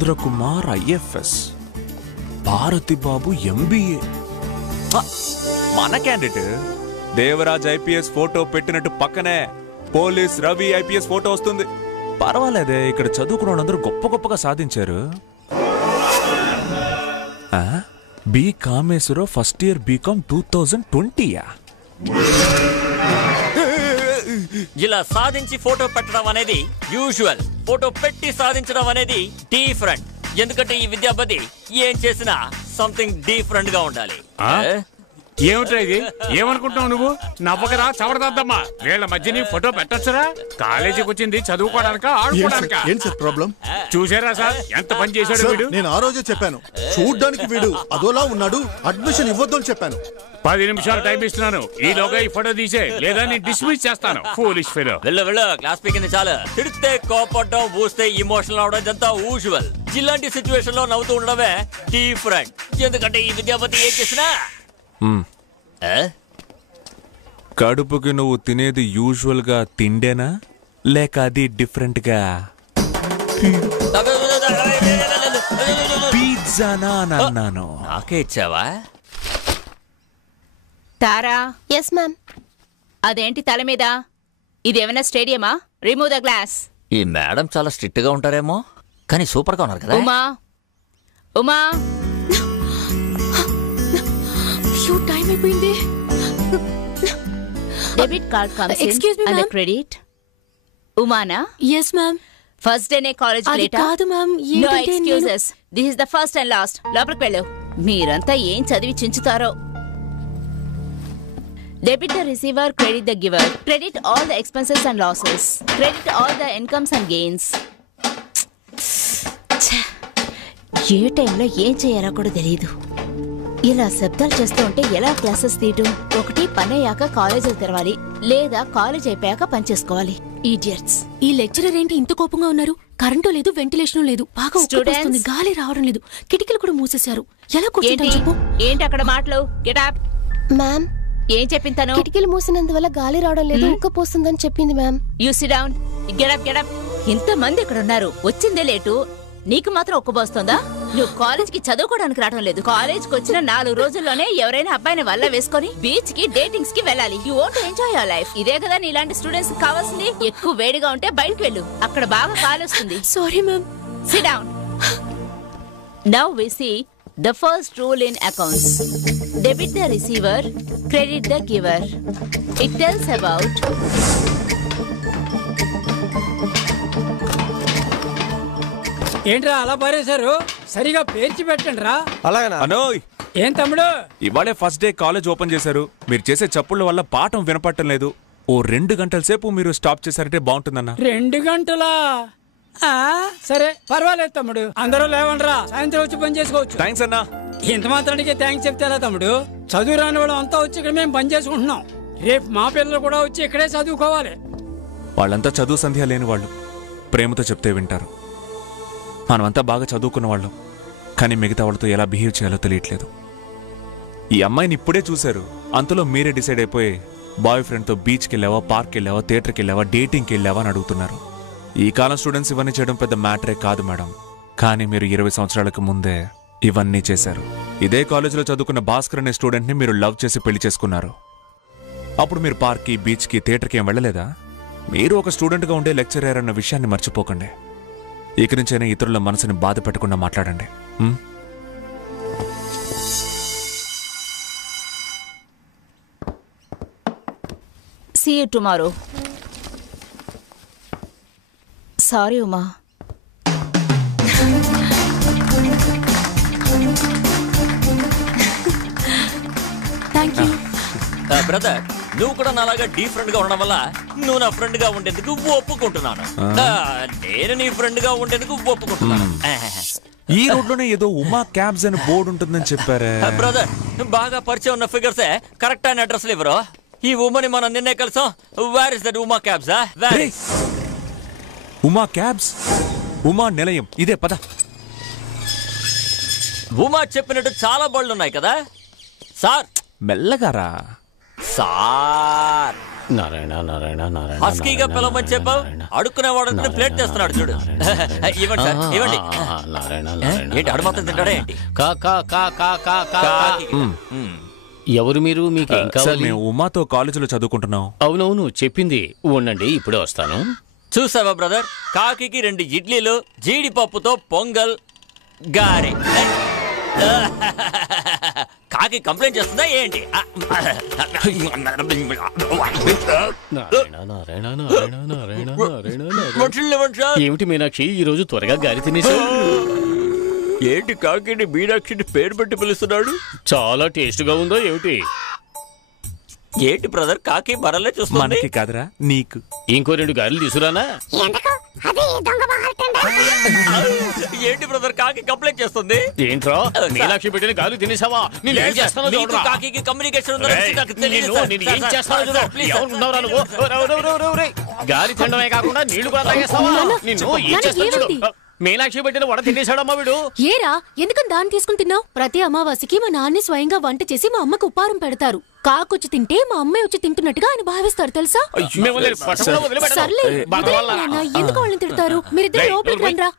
Chandrakumar IFS, Bharati బాబు MBA. మన candidate Devaraj IPS photo పెట్టినట్టు పక్కనే పోలీస్ రవి IPS ఫోటో వస్తుంది. పర్వాలేదే, ఇక్కడ చదువుకున్న వాళ్ళందరూ గొప్ప గొప్పగా సాధించారు. B Kameswararao first year BCom 2020. ఇలా సాధించి ఫోటో పెట్టడం అనేది యూజువల్, ఫోటో పెట్టి సాధించడం అనేది డిఫరెంట్. ఎందుకంటే ఈ విద్యాపతి ఏం చేసినా సంథింగ్ డిఫరెంట్ గా ఉండాలి. ఏమిట్రా ఇది? ఏమనుకుంటున్నావు నువ్వు? నవ్వకరా చవడదద్దమ్మా. వీళ్ళ మధ్య నీ ఫోటో పెట్టొచ్చురా? కాలేజీకి వచ్చింది చదువుకోవడానికా ఆడుకోవడానికా? చూసారా సార్ ఎంత పని చేశాడు వీడు? నేను ఆ రోజే చెప్పాను, చూడ్డానికి వీడు అదోలా ఉన్నాడు, అడ్మిషన్ ఇవ్వద్దు అని చెప్పాను. 10 నిమిషాలు టైం ఇస్తున్నాను, ఈలోగా ఈ ఫోటో తీసే, లేదా నేను డిస్మిస్ చేస్తాను. Foolish fellow. వెళ్ళు క్లాస్ పీకింది చాలు. తిడితే కోపడడం, ఊస్తే ఇమోషనల్ అవడం ఇదంతా యూజువల్. ఇలాంటి సిచ్యువేషన్ లో నవ్వుతూ ఉండడమే డిఫరెంట్. ఎందుకంటే ఈ విద్యాపతి ఏం చేసినా కడుపుకి నువ్వు తినేది యూజువల్ గా తిండేనా, లేక అది డిఫరెంట్ గా పిజ్జానా అని అన్నాను. నాకే ఇచ్చావా? తారా. Yes ma'am. అదేంటి తల మీద? ఇదేమైనా స్టేడియమా? Remove the glass. ఈ మేడం చాలా స్ట్రిక్ట్ గా ఉంటారేమో, కానీ సూపర్ గా ఉన్నారు కదా. ఉమా టైం అయిపోయింది. Debit card comes in and credit. ఉమానా? yes ma'am. ఫస్ట్ డేనే కాలేజ్ లేటా? కాదు ma'am. No excuses. This is the first and last. లోపలికి వెళ్ళు. మీరంతా ఏం చదివి చించుతారో. Debit the receiver, credit the giver. Credit all the expenses and losses. Credit all the incomes and gains. ఏ టైంలో ఏం చేయాలో కూడా తెలియదు. ఇలా శబ్దాలు చేస్తూ ఉంటే ఎలా క్లాసెస్ తీయటం? ఒకటి పని అయ్యాక కాలేజీలు తెరవాలి, లేదా కాలేజ్ అయిపోయాక పని చేసుకోవాలి. ఈడియట్స్. ఈ లెక్చరర్ ఏంటి ఇంత కోపంగా ఉన్నారు? కరెంటు లేదు, వెంటిలేషన్ లేదు, బాగా ఉక్కపోస్తుంది, గాలి రావడం లేదు, కిటికీలు కూడా మూసేశారు. ఎలా కూర్చుంటారు చెప్పు? ఏంటి అక్కడ మాటలు? Get up. మ్యామ్ ఏం చెప్పింతాను? కిటికీలు మూసినందువల్ల గాలి రావడం లేదు, ఉక్కపోస్తుందని చెప్పింది ma'am. You SIT down. Get up. ఇంతమంది ఇక్కడ ఉన్నారు, వచ్చిందే లేటు, నీకు మాత్రం ఒక్కబోస్తుందా? నువ్వు కాలేజ్ కి చదువుకోవడానికి రావడం లేదు. కాలేజ్ కి వచ్చిన 4 రోజుల్లోనే ఎవరైనా అబ్బాయిని వల్ల వేసుకొని బీచ్ కి, డేటింగ్స్ కి వెళ్ళాలి. You want to enjoy your life. ఇదే కదా నీలాంటి స్టూడెంట్స్ కావాల్సింది. ఎక్కువ వేడిగా ఉంటే బయటకు వెళ్ళు, అక్కడ బాగా కాలు వస్తుంది. Sorry ma'am. Sit down. Now we see the first rule in accounts. Debit the receiver, credit the giver. It tells about ఏంట్రా అలా పారేశారు? సరిగా పేర్చి పెట్టండి రా. అనోయ్, ఏం తమ్ముడు? ఇవాళే ఫస్ట్ డే కాలేజ్ ఓపెన్ చేశారు. మీరు చేసే చప్పుళ్ళ వల్ల పాఠం వినపట్టం లేదు. ఓ 2 గంటల సేపు మీరు స్టాప్ చేశారంటే బాగుంటుందన్నా. 2 గంటలా? సరే పర్వాలేదు తమ్ముడు, అందరూ లేవండ్రా, సాయంత్రం వచ్చి పని చేసుకోవచ్చు. థ్యాంక్స్ అన్నా. ఇంత మాత్రానికి థ్యాంక్స్ చెప్తారా తమ్ముడు? చదువు రాని వాళ్ళు అంతా వచ్చి ఇక్కడ మేము పని చేసుకుంటున్నాం. రేపు మా పిల్లలు కూడా వచ్చి ఇక్కడే చదువుకోవాలి. వాళ్ళంతా చదువు సంధ్య లేని వాళ్ళు, ప్రేమతో చెప్తే వింటారు. మనమంతా బాగా చదువుకున్న వాళ్ళం, కానీ మిగతా వాళ్ళతో ఎలా బిహేవ్ చేయాలో తెలియట్లేదు. ఈ అమ్మాయిని ఇప్పుడే చూశారు, అంతలో మీరే డిసైడ్ అయిపోయి బాయ్ ఫ్రెండ్తో బీచ్కి వెళ్ళావా, పార్క్ వెళ్ళావా, థియేటర్కి వెళ్ళావా, డేటింగ్కి వెళ్ళావా అని అడుగుతున్నారు. ఈ కాలం స్టూడెంట్స్ ఇవన్నీ చేయడం పెద్ద మ్యాటరే కాదు మేడం, కానీ మీరు 20 సంవత్సరాలకు ముందే ఇవన్నీ చేశారు. ఇదే కాలేజీలో చదువుకున్న భాస్కర్ అనే స్టూడెంట్ని మీరు లవ్ చేసి పెళ్లి చేసుకున్నారు. అప్పుడు మీరు పార్క్కి, బీచ్కి, థియేటర్కి ఏం వెళ్ళలేదా? మీరు ఒక స్టూడెంట్గా ఉండే లెక్చరర్ అన్న విషయాన్ని మర్చిపోకండి. ఇక నుంచైనా ఇతరుల మనసుని బాధ పెట్టకుండా మాట్లాడండి. See you tomorrow. Sorry, Uma. Thank you. Brother, నువ్వు కూడా నాలాగా డిఫరెంట్ గా ఉండడం వల్ల నువ్వు నా ఫ్రెండ్ గా ఉండేందుకు ఒప్పుకుంటున్నాను. నేను నీ ఫ్రెండ్ గా ఉండేందుకు ఒప్పుకుంటున్నాను. ఈ రోడ్లోనే ఏదో ఉమా క్యాబ్స్ అని బోర్డు ఉంటుందని చెప్పారే. బ్రదర్, బాగా పరిచయం ఉన్న ఫిగర్సే కరెక్ట్ అయిన అడ్రస్ ఇవ్వరు. ఈ ఉమాని మనం నిన్నే కలిసాం. Where is that Uma cabs? Uma cabs, Uma నిలయం, ఇదే పద. ఉమా చెప్పినట్టు చాలా బళ్ళు ఉన్నాయి కదా సార్. మెల్లగారా సార్. నారాయణ నారాయణ నారాయణ హస్కీగా పిలవమని చెప్పావు, అడుక్కునే వాడు ప్లేట్ తెస్తున్నాడు చూడు. ఇవ్వండి సార్, ఇవ్వండి. ఏంటి అడు మాత్రం తింటాడా ఏంటి? ఎవరు మీరు? మీకు ఏం కావాలి? మేము ఉమాతో కాలేజీలో చదువుకుంటున్నాం. అవునవును చెప్పింది. ఉండండి ఇప్పుడే వస్తాను. చూసావా బ్రదర్, కాకి 2 ఇడ్లీలు, జీడిపప్పుతో పొంగల్, గారె. కాకి కంప్లైంట్ చేస్తుందా ఏంటి? ఏమిటి మీనాక్షి ఈ రోజు త్వరగా గారి తినేసావు? ఏంటి కాకిని మీనాక్షిని పేరు పెట్టి పిలుస్తున్నాడు? చాలా టేస్ట్ గా ఉందో ఏమిటి? ఏంటి బ్రదర్, కాకి మరలే చూస్తుంది. మనకి కాదురా, నీకు. ఇంకో 2 గారెలు తీసుకురానా? ఏంటి బ్రదర్, కాకి కంప్లైంట్ చేస్తుంది. ఏంట్రా మీనాక్షి పెట్టిన గాలి తినేసావా? నేను ఏం చేస్తానో చూడరా. కాకి కమ్యూనికేషన్ ఉందో నాకు తెలియదు సార్. నేను ఏం చేస్తానో చూడు. ఎవరున్నావురా నువ్వు? గాలి తినడమే కాకుండా నీళ్లు కూడా తాగేస్తావా? నిన్ను ఏం చేస్తాను చూడు. మీనాక్షి పెట్టిన వడ తినేశాడమ్మా వీడు. ఏరా ఎందుకని దాన్ని తీసుకుని తిన్నావు? ప్రతి అమావాస్యకి మా నాన్నే స్వయంగా వంట చేసి మా అమ్మకు ఉపహారం పెడతారు. కాకొచ్చి తింటే మా అమ్మాయి వచ్చి తింటున్నట్టుగా ఆయన భావిస్తారు తెలుసా? సర్లే ఎందుకు వాళ్ళని తిడతారు? మీరిద్దరు లోపలికి రండ్రా.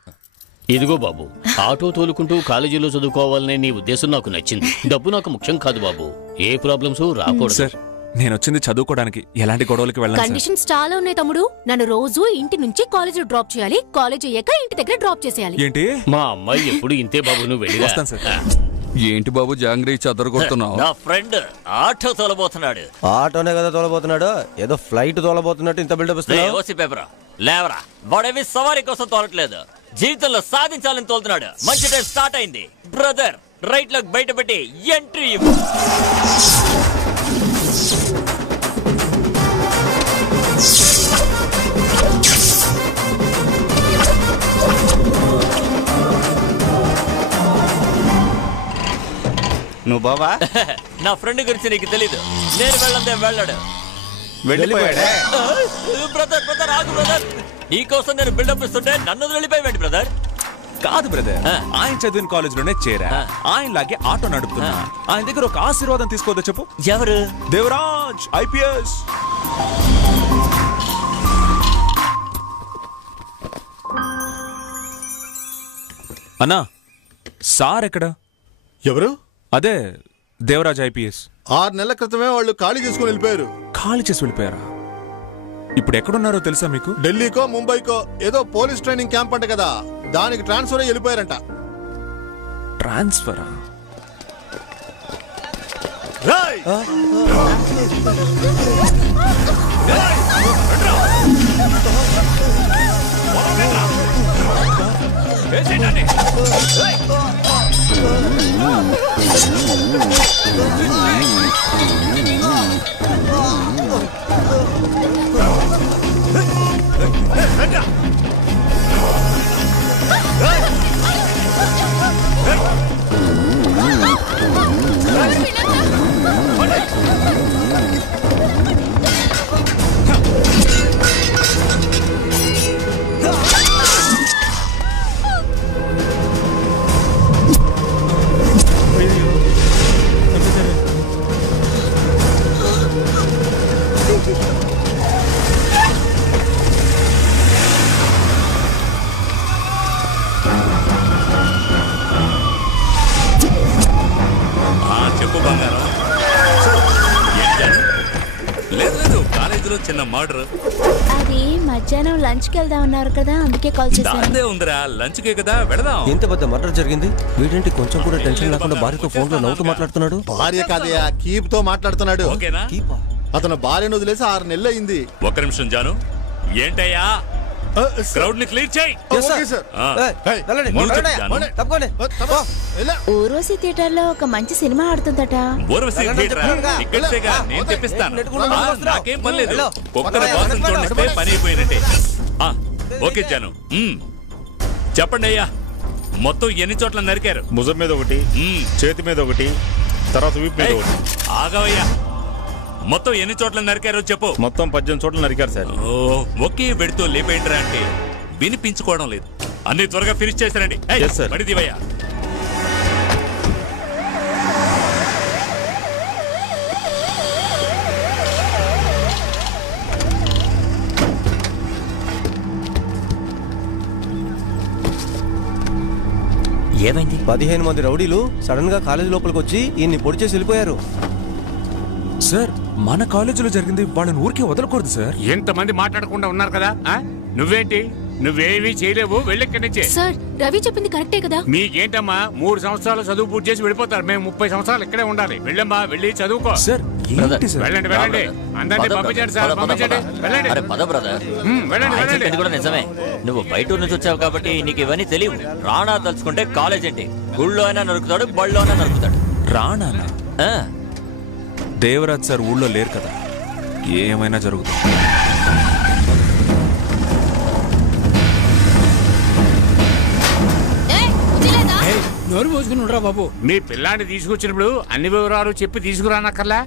ఇదిగో బాబు, ఆటో తోలుకుంటూ కాలేజీలో చదువుకోవాలనే నీ ఉద్దేశం నాకు నచ్చింది. డబ్బు నాకు ముఖ్యం కాదు బాబు. ఏ ప్రాబ్లమ్స్ రాకూడదు. సార్ నేను వచ్చింది చదువుకోవడానికి, ఎలాంటి గొడవలకి వెళ్ళాలి. కండిషన్స్ చాలా ఉన్నాయి తమ్ముడు. నన్ను రోజు ఇంటి నుంచి కాలేజ్ డ్రాప్ చేయాలి, కాలేజ్ అయ్యాక ఇంటి దగ్గర డ్రాప్ చేసేయాలి. ఏంటి? మా అమ్మాయి ఎప్పుడు ఇంతే బాబు. నువ్వు వెళ్ళి వస్తాను సార్. ఏంటి బాబు జాంగ్రీ చదరగొడుతున్నావు? నా ఫ్రెండ్ ఆటో తోలబోతున్నాడు. ఆటోనే కదా తోలబోతున్నాడు, ఏదో ఫ్లైట్ తోలబోతున్నట్టు ఇంత బిల్డప్ ఇస్తున్నావు. ఓసి పేపర్ లేవరా, వాడేవి సవారీ కోసం తోలట్లేదు, జీవితంలో సాధించాలని తోలుతున్నాడు. మంచి టైం స్టార్ట్ అయింది బ్రదర్. రైట్ లెగ్ బయట పెట్టి ఎంట్రీ. నువ్వు బావా? నా ఫ్రెండ్ గురించి నీకు తెలీదు. నేను వెళ్ళందే వెళ్ళాడు. వెళ్ళిపోయాడే. బ్రదర్ బ్రదర్ ఆగు బ్రదర్. ఈ కోసం నేను బిల్డప్ ఇస్తుంటే నన్ను వెళ్ళిపోయాడు బ్రదర్. కాదు బ్రదర్, ఆయన చదివిన కాలేజ్ లోనే చేరా, ఆయనలాగే ఆటో నడుపుతున్నా. ఆయన దగ్గర ఒక ఆశీర్వాదం తీసుకోవద్దా చెప్పు? ఎవరు? దేవరాజ్ IPS. అన్నా సార్ ఎక్కడ? ఎవరు? అదే దేవరాజ్ IPS. 6 నెలల క్రితమే వాళ్ళు ఖాళీ చేసుకుని వెళ్ళిపోయారు. ఖాళీ చేసి వెళ్ళిపోయారా? ఇప్పుడు ఎక్కడున్నారో తెలుసా మీకు? ఢిల్లీకో ముంబైకో ఏదో పోలీస్ ట్రైనింగ్ క్యాంప్ అంట కదా, దానికి ట్రాన్స్ఫర్ అయ్యి వెళ్ళిపోయారంట. ట్రాన్స్ఫరా? చిన్న మర్డర్. అది మధ్యాహ్నం లంచ్ కి వెళ్దాం అన్నారు కదా, అందుకే కాల్ చేశాను. దాందే ఉందిరా, లంచ్ కే కదా వెళదాం. ఇంత పెద్ద మర్డర్ జరిగింది, వీడేంటి కొంచెం కూడా టెన్షన్ లేకుండా భార్యతో ఫోన్ లో నవ్వుతూ మాట్లాడుతున్నాడు? భార్య కాదయా, కీప్ తో మాట్లాడుతున్నాడు. ఓకేనా? అతను భార్యను వదిలేసి 6 నెలలు అయింది. ఒక్క నిమిషం జాను. ఏంటయ్యా, క్రౌడ్ ని క్లియర్ చేయి. ఊర్వశి థియేటర్ లో ఒక మంచి సినిమా ఆడుతుందట. ఊర్వశి థియేటర్ ఇక్కడేగా, నేను తెప్పిస్తాను. నాకేం పని లేదు, ఒక్కరి వాసన చూడండి పని అయిపోయినట్టే. ఓకే జాను, చెప్పండి అయ్యా, మొత్తం ఎన్ని చోట్ల నరికారు? భుజం మీద ఒకటి, చేతి మీద ఒకటి, తర్వాత వీపు మీద ఒకటి. ఆగవయ్యా, మొత్తం ఎన్ని చోట్ల నరికారో చెప్పు. మొత్తం 18 చోట్ల నరికారు సార్. ఒకే వెడితో లేపేంట్రా అంటే వినిపించుకోవడం లేదు. అన్ని త్వరగా ఫినిష్ చేశారండి. పడిదివయ్యా. ఏమైంది? 15 మంది రౌడీలు సడన్ గా కాలేజ్ లోపలికి వచ్చి ఈయన్ని పొడి చేసి వెళ్ళిపోయారు. సార్ మన కాలేజీలో జరిగింది, వాళ్ళని ఊరికే వదలకూడదు సార్. ఎంతమంది మాట్లాడకుండా ఉన్నారు కదా. నువ్వేంటి, నువ్వేమీ చేయలేవు, వెళ్ళెక్కడి నుంచే. సార్ రవి చెప్పింది కరెక్టే కదా. మీకేంటమ్మా 3 సంవత్సరాలు చదువు పూర్తి చేసి వెళ్ళిపోతారు, మేము 30 సంవత్సరాలు ఇక్కడే ఉండాలి. వెళ్ళమ్మా, వెళ్ళి చదువుకో. సార్ వెళ్ళండి వెళ్ళండి, అందరినీ పంపించండి సార్, పంపించండి. వెళ్ళండి పద బ్రదర్. వెళ్ళండి వెళ్ళండి. కూడా నిజమే, నువ్వు బయట నుంచి వచ్చావు కాబట్టి నీకు ఇవన్నీ తెలియవు. రాణా తలుచుకుంటే కాలేజ్ ఏంటి, గుళ్ళో అయినా నరుకుతాడు, బళ్ళో అయినా నరుకుతాడు. రాణానా? దేవరాజ్ సార్ ఊళ్ళో లేరు కదా, ఏమైనా జరుగుతుంది. నోరు మోసుకుని ఉండరా బాబు. మీ పిల్లాన్ని తీసుకొచ్చినప్పుడు అన్ని వివరాలు చెప్పి తీసుకురానక్కర్లా.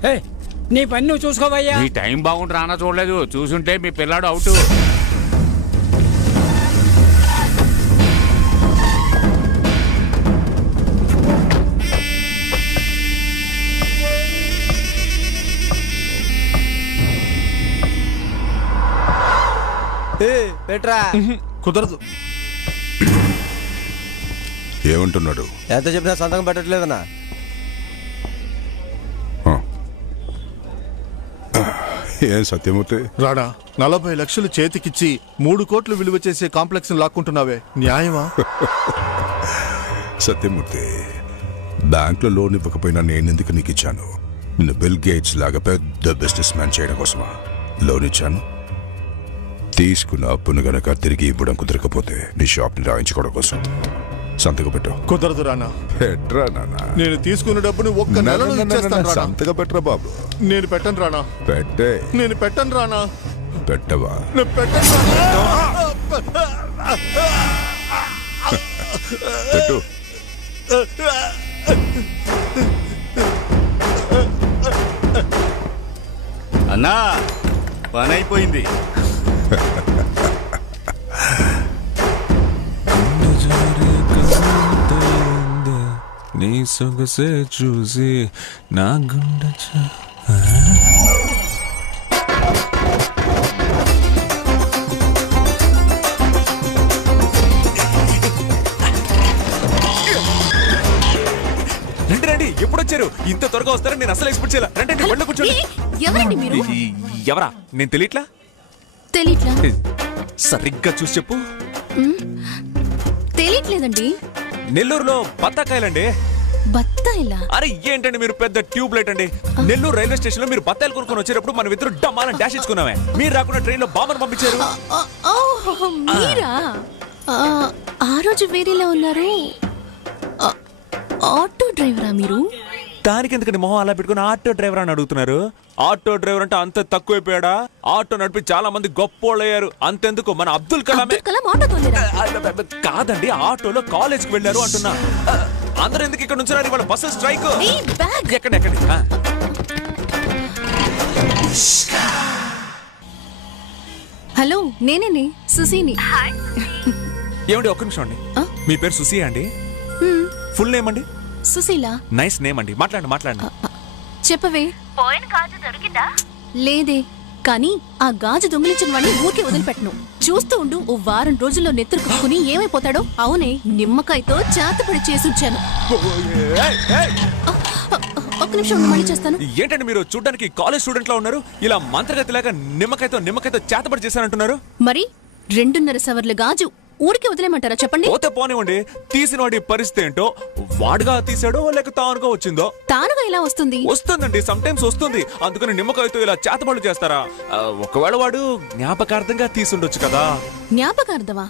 నీ పని నువ్వు చూసుకోవయ్యా. మీ టైం బాగుండి రానా చూడలేదు, చూసుంటే మీ పిల్లాడు అవుట్. పెట్రా కుదరదు. ఏమంటున్నాడు? ఎంత చెప్పినా సంతకం పెట్టట్లేదన్నా. ఏం సత్యమూర్తి? రాడా 40 లక్షలు చేతికిచ్చి 3 కోట్లు విలువ చేసే కాంప్లెక్స్ లాక్కుంటున్నావే, న్యాయమా? సత్యమూర్తి, బ్యాంకులో లోన్ ఇవ్వకపోయినా నేనెందుకు నీకు ఇచ్చాను? నిన్ను బిల్ గేట్స్ లాగా పెద్ద బిజినెస్ మ్యాన్ చేయడం కోసమా లోన్ ఇచ్చాను? తీసుకున్న అప్పును గనక తిరిగి ఇవ్వడం కుదరకపోతే నీ షాప్ ని రాయించుకోవడం కోసం సంతకం పెట్టు. కుదరదు రానా. పెట్టరా నాన్న. నేను తీసుకున్న డబ్బుని ఒక్క నెలలో ఇచ్చేస్తాను. సంతకం పెట్టరా బాబు. నేను పెట్టను రానా. పెట్టే. నేను పెట్టను రానా. పెట్టవా? నేను పెట్టను. పెట్టు. అన్నా పని అయిపోయింది. నీ సొగసే చూసి నా గుండె రండి రండి. ఎప్పుడు వచ్చారు? ఇంత త్వరగా వస్తారని నేను అసలు ఎక్స్పెక్ట్ చేయాలి. రండి బండి కూర్చోండి. ఎవరండి మీరు? ఎవరా? నేను తెలియట్లా? సరిగ్గా చూసి చెప్పు. తెలియట్లేదండి. నెల్లూరులో బత్తాకాయలండి. బత్తాయిలా? అరే ఏంటండి మీరు పెద్ద ట్యూబ్ లైట్ అండి. నెల్లూరు రైల్వే స్టేషన్ లో మీరు బత్తాయిలు కొనుక్కొని వచ్చేటప్పుడు మనం ఇద్దరు డమ్మాలని డాష్ ఇచ్చుకున్నామే. మీరు రాకుండా ట్రైన్ లో బాంబను పంపించారు. మీరా? ఆ రోజు వేరేలా ఉన్నారు. ఆటో డ్రైవరా మీరు? దానికి ఎందుకండి మొహం అలా పెట్టుకుని ఆటో డ్రైవర్ అని అడుగుతున్నారు? ఆటో డ్రైవర్ అంటే అంత తక్కువైపోయాడా? ఆటో నడిపి చాలా మంది గొప్పోళ్ళు అయ్యారు. అంతెందుకు మన అబ్దుల్ కలాం కాదండి, ఆటోలో కాలేజ్ కి వెళ్ళారు అంటున్నా. అందరూ ఎందుకు ఇక్కడ నుంచున్నారు? ఇవాళ బస్సు స్ట్రైక్. ఎక్కడి ఎక్కడి? హలో, నేనే సుసీని. ఏమండి ఒక్క నిమిషం అండి. మీ పేరు సుసీ అండి? ఫుల్ నేమ్ అండి? సుశీల. నైస్ నేమ్ అండి. మాట్లాడండి. చెప్పవే. పోయిన గాజు దొరికిందా? లేదే, కానీ ఆ గాజు దొంగిలించిన వాడిని ఊరికే వదిలిపెట్టను. చూస్తూ ఉండు, ఓ వారం రోజుల్లో నెత్తురు కక్కుని ఏమైపోతాడో. అవునే, నిమ్మకాయతో చేతపడి చేసుంచాను. ఒక్క నిమిషం మళ్ళీ చేస్తాను. ఏంటండి మీరు చూడడానికి కాలేజ్ స్టూడెంట్ లా ఉన్నారు? ఇలా మంత్రగతిలాగా నిమ్మకాయతో చేతపడి చేశానంటున్నారు. మరి 2.5 సవర్ల గాజు ఊరికి వదిలేమంటారా చెప్పండి? పోతే పోనివ్వండి. తీసిన వాడి పరిస్థితి ఏంటో, వాడుగా తీసాడో లేక తానుగా వచ్చిందో? తానుగా ఇలా వస్తుంది. వస్తుందండి, సమ్ టైమ్స్ వస్తుంది. అందుకని నిమ్మకాయతో ఇలా చేతబడులు చేస్తారా? ఒకవేళ వాడు జ్ఞాపకార్థంగా తీసుండొచ్చు కదా. జ్ఞాపకార్థమా?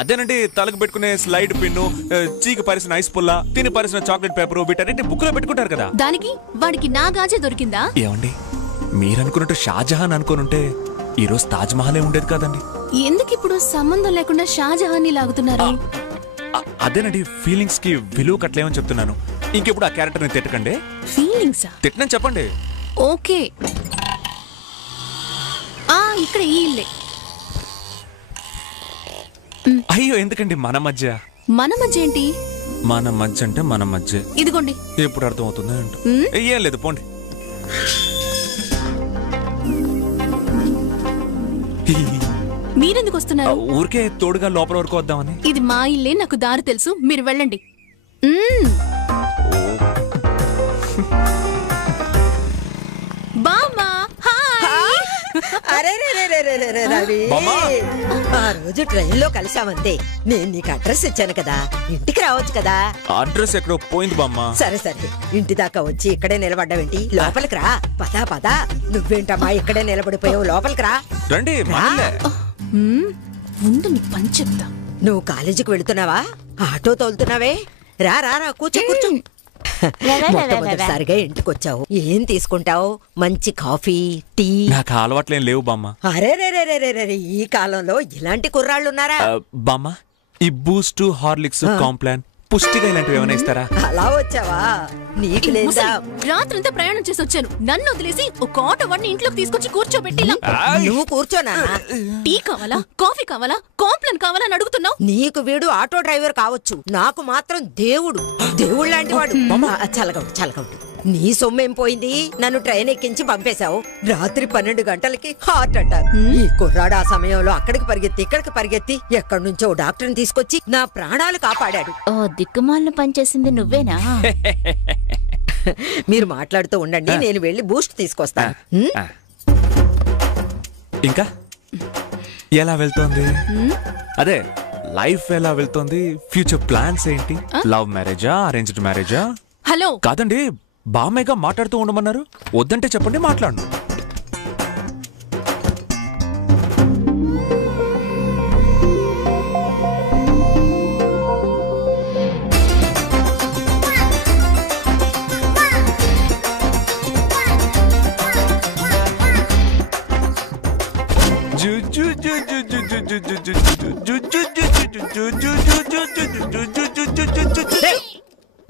అదేనండి, తలకు పెట్టుకునే స్లైడ్ పిన్ను, చీకి పరిసిన ఐస్ పుల్ల, తిని పరిసిన చాక్లెట్ పేపర్, వీటన్నింటి బుక్ లో పెట్టుకుంటారు కదా. దానికి వాడికి నా గాజే దొరికిందా? ఏమండి, మీరనుకున్నట్టు షాజహాన్ అనుకోనుంటే ఈ రోజు తాజ్ మహలే ఉండేది కాదండి. ఎందుకు ఇప్పుడు సంబంధం లేకుండా షాజహాన్ని లాగుతున్నారు? అదేనండి, ఫీలింగ్స్ కి విలువ కట్టలేమని చెప్తున్నాను. ఇంకెప్పుడు ఆ క్యారెక్టర్ ని తిట్టకండి. ఫీలింగ్స్ తిట్టనని చెప్పండి. ఓకే. ఇక్కడ ఈ ఇల్లే. అయ్యో ఎందుకండి మన మధ్య? మన మధ్య ఏంటి? మన మధ్య అంటే మన మధ్య. ఇదిగోండి. ఎప్పుడు అర్థం అవుతుందో ఏంటో. ఏం లేదు, పోండి. మీరెందుకు వస్తున్నారు? ఊరికే తోడుగా లోపల వరకు వద్దామని. ఇది మా ఇల్లే, నాకు దారి తెలుసు, మీరు వెళ్ళండి. బామ్మా అరే రవి, ఆ రోజు ట్రైన్ లో కలిసామంతే. నేను నీకు అడ్రస్ ఇచ్చాను కదా, ఇంటికి రావచ్చు కదా. అడ్రస్ ఎక్కడో పోయింది బామ్మ. సరే ఇంటి దాకా వచ్చి ఇక్కడే నిలబడ్డావేంటి? లోపలికి రా. పదా నువ్వేంటమ్మా ఇక్కడే నిలబడిపోయావు? లోపలికి రా. రండి. ముందు నీ పని చెప్తా. నువ్వు కాలేజీకి వెళుతున్నావా? ఆటో తోలుతున్నావే? రా కూర్చో. మొట్టమొదటిసారిగా ఇంటికి వచ్చావు. ఏం తీసుకుంటావు? మంచి కాఫీ, టీ? నాకు అలవాట్లేం లేవు బామ్మ. అరే ఈ కాలంలో ఇలాంటి కుర్రాళ్ళున్నారా? బామ్మ, ఈ బూస్ట్, హార్లిక్స్, కాంప్లాన్, పుష్టిగా ఇలాంటివి ఏమైనా ఇస్తారా? అలా వచ్చావా? నీకు లేదా? రాత్రంతా ప్రయాణం చేసి వచ్చాను. నన్ను వదిలేసి ఒక ఆటో వాడిని ఇంట్లోకి తీసుకొచ్చి కూర్చోబెట్టి నువ్వు కూర్చోనా? టీ కావాలా, కాఫీ కావాలా, కాంప్లాన్ కావాలా అని అడుగుతున్నావు? నీకు వీడు ఆటో డ్రైవర్ కావచ్చు, నాకు మాత్రం దేవుడు లాంటి వాడు. చలగౌడు నీ సొమ్మేం పోయింది? నన్ను ట్రైన్ ఎక్కించి పంపేశావు. రాత్రి 12 గంటలకి హార్ట్ అటాక్. ఈ కుర్రాడు ఆ సమయంలో అక్కడికి పరిగెత్తి ఇక్కడికి పరిగెత్తి ఎక్కడి నుంచో డాక్టర్ని తీసుకొచ్చి నా ప్రాణాలు కాపాడాడు. ఓ దిక్కుమాలను పనిచేసింది నువ్వేనా? మీరు మాట్లాడుతూ ఉండండి, నేను వెళ్ళి బూస్ట్ తీసుకొస్తాను. ఇంకా ఎలా వెళ్తోంది? అదే లైఫ్ ఎలా వెళ్తోంది? ఫ్యూచర్ ప్లాన్స్ ఏంటి? లవ్ మ్యారేజా, అరేంజ్డ్ మ్యారేజా? హలో కాదండి, బామ్మేగా మాట్లాడుతూ ఉండమన్నారు. వద్దంటే చెప్పండి, మాట్లాడు.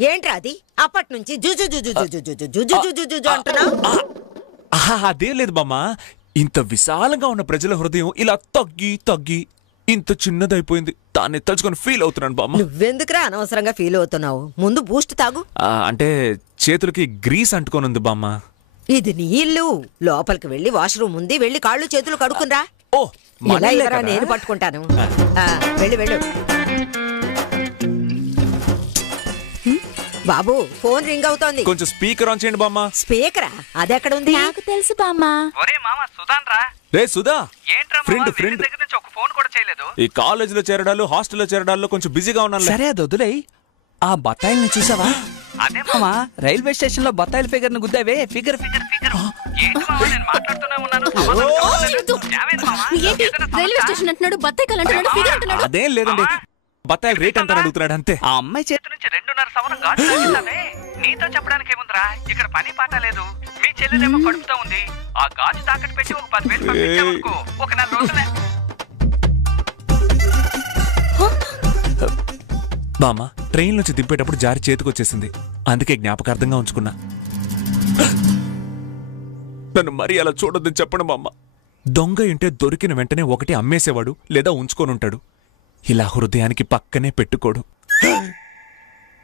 ఏంట్రా అది? అప్పటి నుంచి అంటున్నావు. అదేం లేదు బామ్మ, ఇంత విశాలంగా ఉన్న ప్రజల హృదయం ఇలా తగ్గి ఇంత చిన్నదైపోయింది. దాన్ని తలుచుకొని ఫీల్ అవుతున్నాను బామ్మ. నువ్వెందుకురా అనవసరంగా ఫీల్ అవుతున్నావు? ముందు బూస్ట్ తాగు. అంటే చేతులకి గ్రీస్ అంటుకోనుంది బామ్మ. ఇది నీ ఇల్లు. లోపలికి వెళ్ళి వాష్రూమ్ ఉంది, వెళ్ళి కాళ్ళు చేతులు కడుక్కునరా. ఓ నేను పట్టుకుంటాను. వెళ్ళు. బాబు, ఫోన్ రింగ్ అవుతోంది. కొంచెం స్పీకర్ ఆన్ చేయండి బామ్మ. స్పీకరా? అదెక్కడ ఉంది? నాకు తెలుసు బామ్మ. రే సుధా, ఫ్రెండ్ ఈ కాలేజీలో చేరడాలు, హాస్టల్లో చేరడాల్లో కొంచెం బిజీగా ఉన్నాను. సరే అది వదిలే. ఆ బత్తాయిల్ని చూసావా? అదే మామా, రైల్వే స్టేషన్ లో బత్తాయిల ఫిగర్ ను గుద్దావే. ఫిగర్ రైల్వే స్టేషన్ అంటున్నాడు, బత్తాయి కాలంటున్నాడు, ఫిగర్ అంటున్నాడు. అదేం లేదండి, బత్తాయిల రేట్ అంతా అడుగుతున్నాడు అంతే. ఆ అమ్మాయి చేతి నుంచి 2.5 సవరం గాజు తాగిస్తావే. నీతో చెప్పడానికి ఏముందిరా, ఇక్కడ పని పాట లేదు. మీ చెల్లెలేమో కడుపుతా ఉంది. ఆ గాజు తాకట్టు పెట్టి ఒక 10,000 పంపించామనుకో, ఒక 4 రోజులే. బామ్మ, ట్రైన్ నుంచి దింపేటప్పుడు జారి చేతికొచ్చేసింది. అందుకే జ్ఞాపకార్థంగా ఉంచుకున్నా. నన్ను మరీ అలా చూడొద్దని చెప్పండి బామ్మ. దొంగ ఇంటే దొరికిన వెంటనే ఒకటి అమ్మేసేవాడు, లేదా ఉంచుకొని ఉంటాడు. ఇలా హృదయానికి పక్కనే పెట్టుకోడు.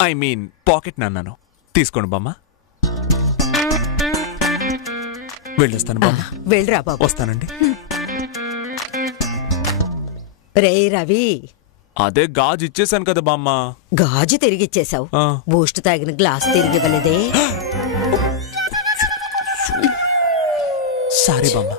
ఐ మీన్ పాకెట్ నన్నాను. తీసుకోండి బామ్మ. వెళ్ళొస్తాను బామ్మ. వెళ్ళరా బాబు. వస్తానండి. రే రవి, అదే గాజు ఇచ్చేసాను కదా బామ్మ. గాజు తిరిగిచ్చేసావు, బూస్ట్ తాగిన గ్లాస్ తిరిగి ఇవ్వలేదే. సారీ బామ్మ.